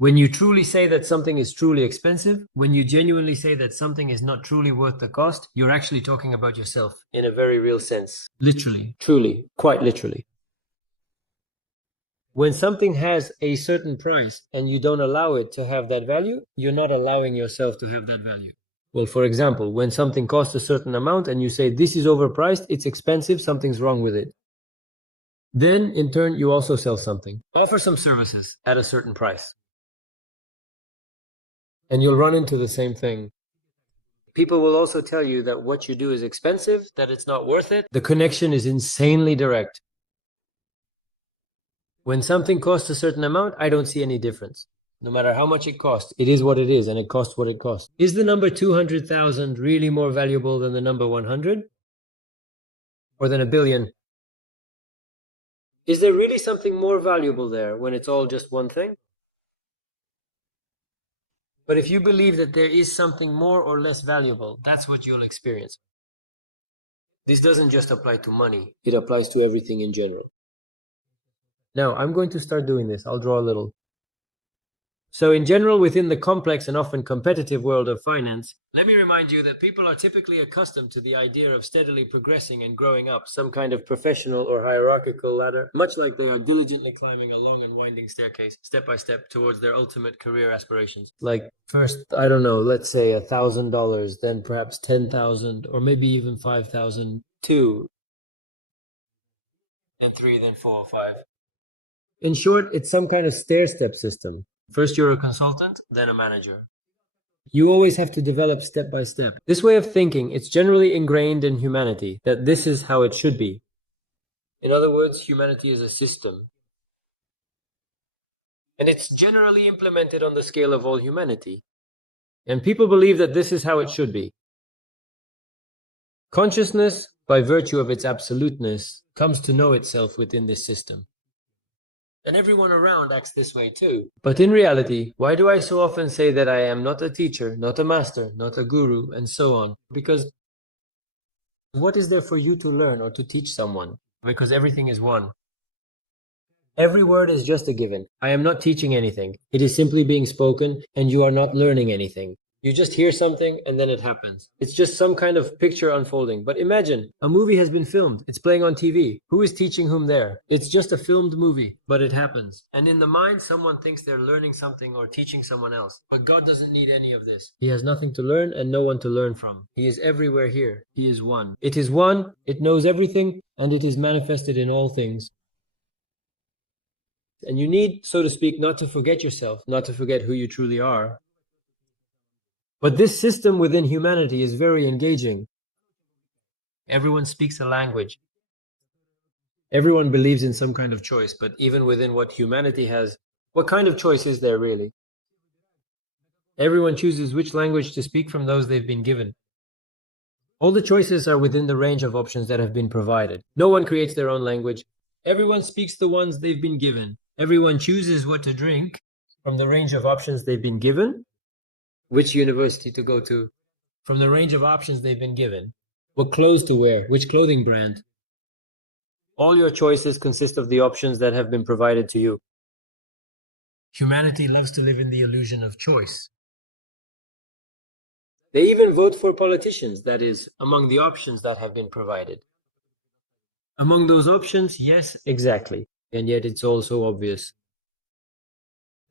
When you truly say that something is truly expensive, when you genuinely say that something is not truly worth the cost, you're actually talking about yourself in a very real sense. Literally, truly, quite literally. When something has a certain price and you don't allow it to have that value, you're not allowing yourself to have that value. Well, for example, when something costs a certain amount and you say this is overpriced, it's expensive, something's wrong with it. Then, in turn, you also sell something. Offer some services at a certain price. And you'll run into the same thing. People will also tell you that what you do is expensive, that it's not worth it. The connection is insanely direct. When something costs a certain amount, I don't see any difference. No matter how much it costs, it is what it is, and it costs what it costs. Is the number 200,000 really more valuable than the number 100? Or than a billion? Is there really something more valuable there when it's all just one thing? But if you believe that there is something more or less valuable, that's what you'll experience. This doesn't just apply to money, it applies to everything in general. Now, I'm going to start doing this. I'll draw a little. So in general, within the complex and often competitive world of finance, let me remind you that people are typically accustomed to the idea of steadily progressing and growing up some kind of professional or hierarchical ladder, much like they are diligently climbing a long and winding staircase, step by step, towards their ultimate career aspirations. Like first, I don't know, let's say $1,000, then perhaps 10,000, or maybe even 5,000, two, then three, then four, five. In short, it's some kind of stair-step system. First you're a consultant, then a manager. You always have to develop step by step. This way of thinking, it's generally ingrained in humanity, that this is how it should be. In other words, humanity is a system. And it's generally implemented on the scale of all humanity. And people believe that this is how it should be. Consciousness, by virtue of its absoluteness, comes to know itself within this system. And everyone around acts this way too. But in reality, why do I so often say that I am not a teacher, not a master, not a guru, and so on? Because what is there for you to learn or to teach someone? Because everything is one. Every word is just a given. I am not teaching anything. It is simply being spoken, and you are not learning anything. You just hear something and then it happens. It's just some kind of picture unfolding. But imagine, a movie has been filmed. It's playing on TV. Who is teaching whom there? It's just a filmed movie, but it happens. And in the mind, someone thinks they're learning something or teaching someone else. But God doesn't need any of this. He has nothing to learn and no one to learn from. He is everywhere here. He is one. It is one, it knows everything, and it is manifested in all things. And you need, so to speak, not to forget yourself, not to forget who you truly are. But this system within humanity is very engaging. Everyone speaks a language. Everyone believes in some kind of choice, but even within what humanity has, what kind of choice is there really? Everyone chooses which language to speak from those they've been given. All the choices are within the range of options that have been provided. No one creates their own language. Everyone speaks the ones they've been given. Everyone chooses what to drink from the range of options they've been given. Which university to go to, from the range of options they've been given, what clothes to wear, which clothing brand. All your choices consist of the options that have been provided to you. Humanity loves to live in the illusion of choice. They even vote for politicians, that is, among the options that have been provided. Among those options, yes, exactly. And yet it's all so obvious.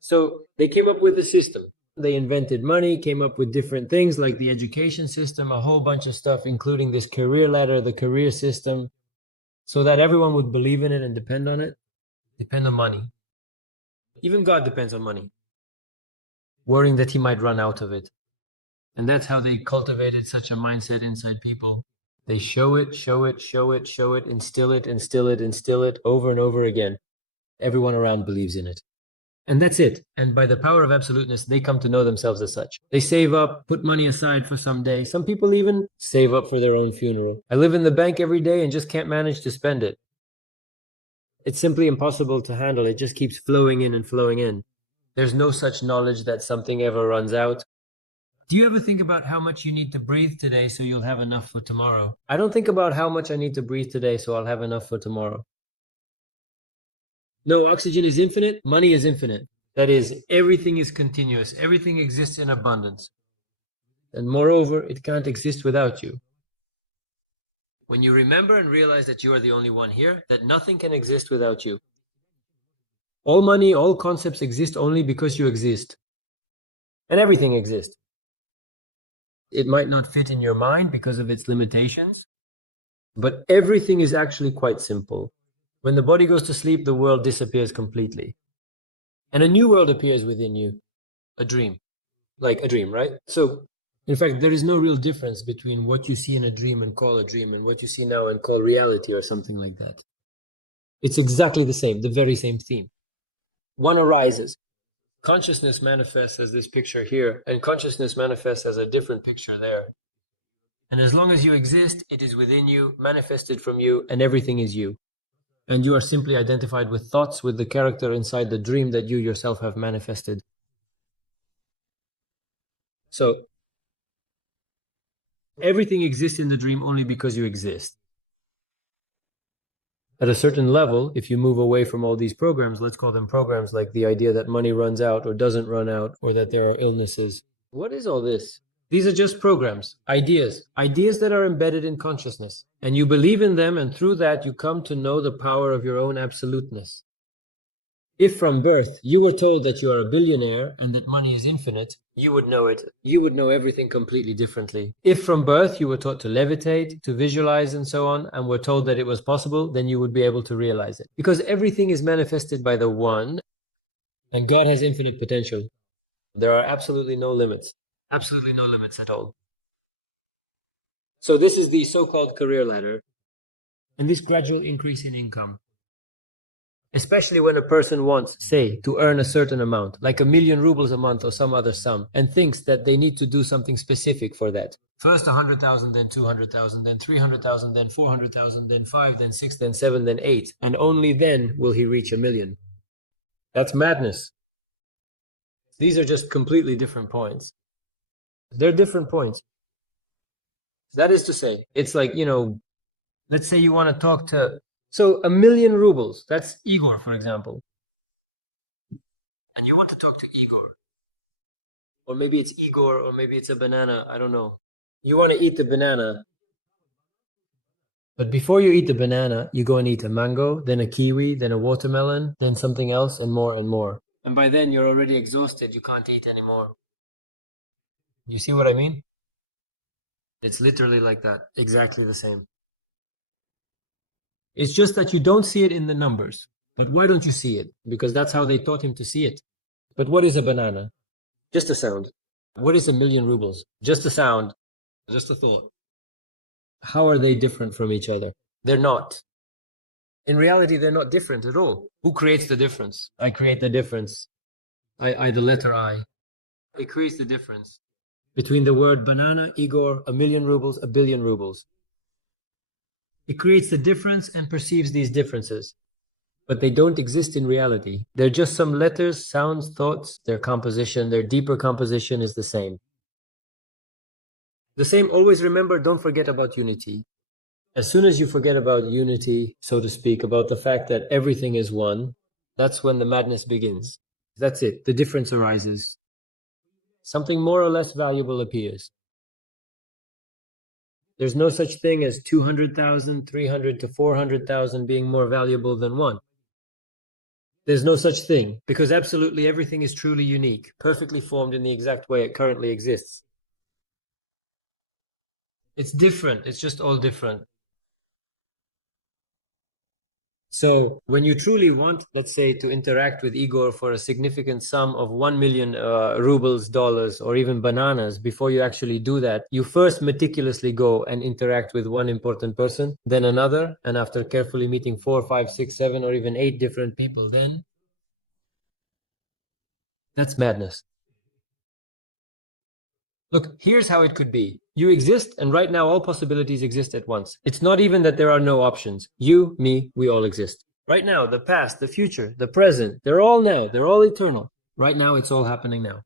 So they came up with a system. They invented money, came up with different things like the education system, a whole bunch of stuff, including this career ladder, the career system, so that everyone would believe in it and depend on it. Depend on money. Even God depends on money, worrying that he might run out of it. And that's how they cultivated such a mindset inside people. They show it, show it, show it, show it, instill it, instill it, instill it over and over again. Everyone around believes in it. And that's it. And by the power of absoluteness, they come to know themselves as such. They save up, put money aside for some day. Some people even save up for their own funeral. I live in the bank every day and just can't manage to spend it. It's simply impossible to handle. It just keeps flowing in and flowing in. There's no such knowledge that something ever runs out. Do you ever think about how much you need to breathe today so you'll have enough for tomorrow? I don't think about how much I need to breathe today so I'll have enough for tomorrow. No, oxygen is infinite, money is infinite. That is, everything is continuous, everything exists in abundance. And moreover, it can't exist without you. When you remember and realize that you are the only one here, that nothing can exist without you. All money, all concepts exist only because you exist. And everything exists. It might not fit in your mind because of its limitations, but everything is actually quite simple. When the body goes to sleep, the world disappears completely. And a new world appears within you. A dream. Like a dream, right? So, in fact, there is no real difference between what you see in a dream and call a dream and what you see now and call reality or something like that. It's exactly the same, the very same theme. One arises. Consciousness manifests as this picture here, and consciousness manifests as a different picture there. And as long as you exist, it is within you, manifested from you, and everything is you. And you are simply identified with thoughts, with the character inside the dream that you yourself have manifested. So, everything exists in the dream only because you exist. At a certain level, if you move away from all these programs, let's call them programs like the idea that money runs out or doesn't run out, or that there are illnesses. What is all this? These are just programs, ideas that are embedded in consciousness. And you believe in them, and through that you come to know the power of your own absoluteness. If from birth you were told that you are a billionaire and that money is infinite, you would know it. You would know everything completely differently. If from birth you were taught to levitate, to visualize and so on, and were told that it was possible, then you would be able to realize it. Because everything is manifested by the One, and God has infinite potential. There are absolutely no limits. Absolutely no limits at all. So this is the so-called career ladder, and this gradual increase in income. Especially when a person wants, say, to earn a certain amount, like 1,000,000 rubles a month or some other sum, and thinks that they need to do something specific for that. First 100,000, then 200,000, then 300,000, then 400,000, then 5, then 6, then 7, then 8. And only then will he reach 1,000,000. That's madness. These are just completely different points. They're different points. That is to say, it's like, let's say you want to talk to, so 1,000,000 rubles, that's Igor, for example. And you want to talk to Igor. Or maybe it's Igor, or maybe it's a banana. I don't know. You want to eat the banana. But before you eat the banana, you go and eat a mango, then a kiwi, then a watermelon, then something else, and more and more. And by then you're already exhausted. You can't eat anymore. You see what I mean? It's literally like that. Exactly the same. It's just that you don't see it in the numbers. But why don't you see it? Because that's how they taught him to see it. But what is a banana? Just a sound. What is 1,000,000 rubles? Just a sound. Just a thought. How are they different from each other? They're not. In reality, they're not different at all. Who creates the difference? I create the difference. The letter I. It creates the difference between the word banana, Igor, 1,000,000 rubles, 1,000,000,000 rubles. It creates the difference and perceives these differences. But they don't exist in reality. They're just some letters, sounds, thoughts. Their composition, their deeper composition is the same. The same, always remember, don't forget about unity. As soon as you forget about unity, so to speak, about the fact that everything is one, that's when the madness begins. That's it. The difference arises. Something more or less valuable appears. There's no such thing as 200,000, 300 to 400,000 being more valuable than one. There's no such thing, because absolutely everything is truly unique, perfectly formed in the exact way it currently exists. It's different. It's just all different. So when you truly want, let's say, to interact with Igor for a significant sum of 1,000,000 rubles, dollars, or even bananas, before you actually do that, you first meticulously go and interact with one important person, then another, and after carefully meeting 4, 5, 6, 7, or even 8 different people, then that's madness. Look, here's how it could be. You exist, and right now all possibilities exist at once. It's not even that there are no options. You, me, we all exist. Right now, the past, the future, the present, they're all now. They're all eternal. Right now, it's all happening now.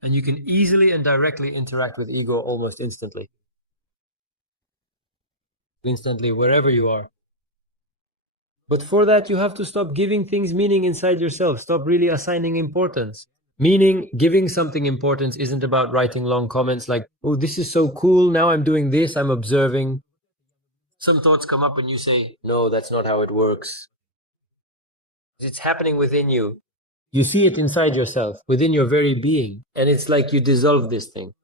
And you can easily and directly interact with ego almost instantly. Instantly, wherever you are. But for that, you have to stop giving things meaning inside yourself. Stop really assigning importance. Meaning, giving something importance isn't about writing long comments like, oh, this is so cool. Now I'm doing this. I'm observing. Some thoughts come up and you say, no, that's not how it works. It's happening within you. You see it inside yourself, within your very being. And it's like you dissolve this thing.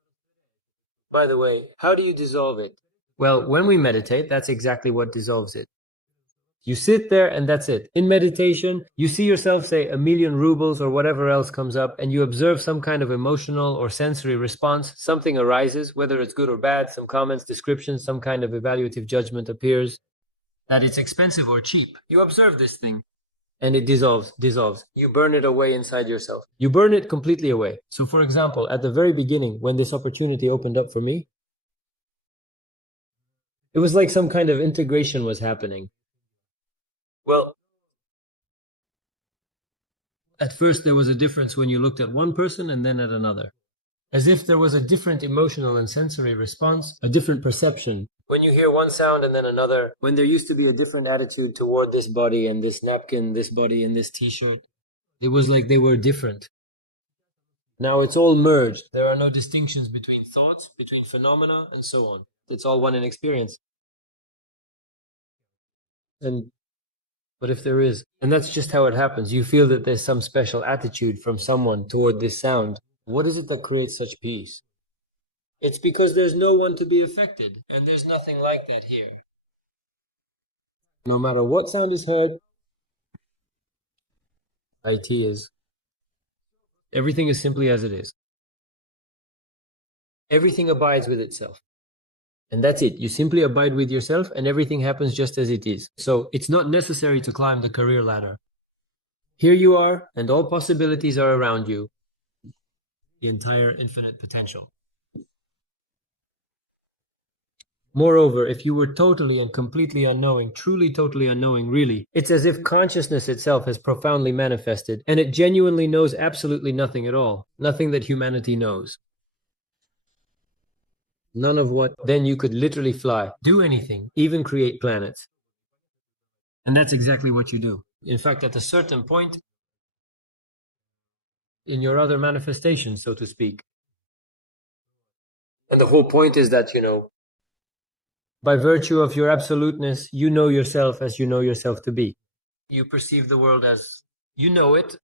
By the way, how do you dissolve it? Well, when we meditate, that's exactly what dissolves it. You sit there and that's it. In meditation, you see yourself say 1,000,000 rubles or whatever else comes up, and you observe some kind of emotional or sensory response. Something arises, whether it's good or bad, some comments, descriptions, some kind of evaluative judgment appears, that it's expensive or cheap. You observe this thing and it dissolves. You burn it away inside yourself. You burn it completely away. So, for example, at the very beginning, when this opportunity opened up for me, it was like some kind of integration was happening. Well, at first there was a difference when you looked at one person and then at another. As if there was a different emotional and sensory response, a different perception. When you hear one sound and then another, when there used to be a different attitude toward this body and this napkin, this body and this t-shirt, it was like they were different. Now it's all merged. There are no distinctions between thoughts, between phenomena, and so on. It's all one in experience. And but if there is, and that's just how it happens, you feel that there's some special attitude from someone toward this sound. What is it that creates such peace? It's because there's no one to be affected, and there's nothing like that here. No matter what sound is heard, it is. Everything is simply as it is. Everything abides with itself. And that's it. You simply abide with yourself and everything happens just as it is. So it's not necessary to climb the career ladder. Here you are, and all possibilities are around you. The entire infinite potential. Moreover, if you were totally and completely unknowing, truly totally unknowing, really, it's as if consciousness itself has profoundly manifested, and it genuinely knows absolutely nothing at all. Nothing that humanity knows. None of what, then you could literally fly, do anything, even create planets. And that's exactly what you do. In fact, at a certain point in your other manifestations, so to speak. And the whole point is that, by virtue of your absoluteness, you know yourself as you know yourself to be. You perceive the world as you know it,